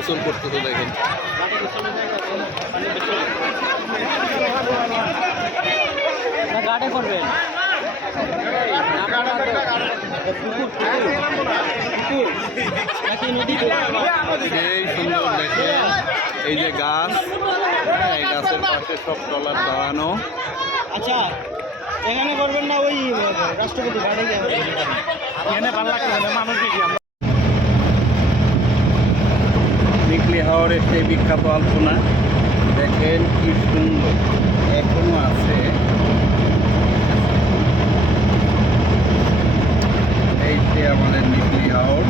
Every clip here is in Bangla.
গোসল করতে তো দেখেন। গার্ডে সেই সুন্দর দেখে এই যে গাছ এই গাছের পাশে সব টলার দাঁড়ানো। আচ্ছা এখানে করবেন না ওই রাষ্ট্রপতি গাড়ি এখানে ভালো লাগছে মানুষ নিকলি হাওয়ারের সেই বিখ্যাত আলপনা, দেখেন কি সুন্দর। এখনও আছে। এই যে আমাদের নিকলি হাওর,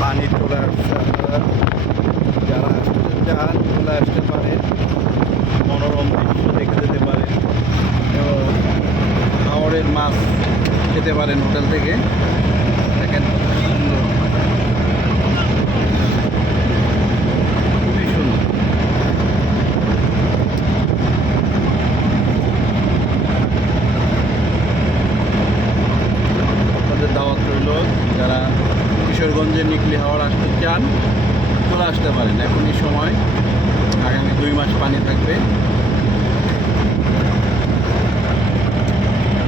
পানি আপনারা যারা যান চলে আসতে পারেন। মনোরম দৃশ্য দেখে যেতে পারেন। এবং হাওরের মাছ খেতে পারেন হোটেল থেকে দেখেন কি সুন্দর খুবই সুন্দর আপনাদের দাওয়াত রইল যারা কিশোরগঞ্জের নিকলি হাওয়ার আসতে চান, চলে আসতে পারেন। এখনই সময়। আগামী দুই মাস পানি থাকবে।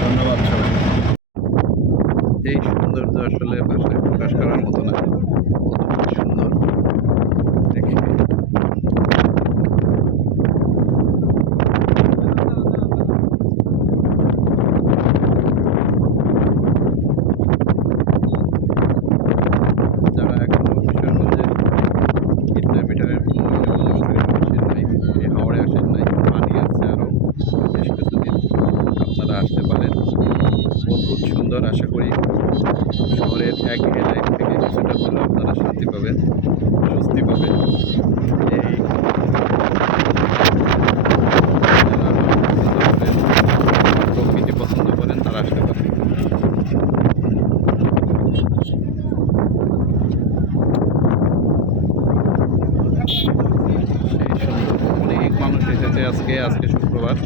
ধন্যবাদ সবাই এই সৌন্দর্য আসলে ভাষায় প্রকাশ করার মতো না। সুন্দর। দেখে যারা এখনও কিশোরগঞ্জের কিলোমিটারের আসেন নাই এই হাওড়ে আসেন নাই পানি আছে আরও বেশ কিছুদিন আপনারা আসতে পারেন অদ্ভুত সুন্দর আশা করি শহরের এক লাইফ থেকে কিছুটা হলেও আপনারা শান্তি পাবেন, স্বস্তি পাবেন। এই প্রকৃতি পছন্দ করেন, তারা আসতে পারেন অনেক মানুষ এসেছে আজকে আজকে শুক্রবার।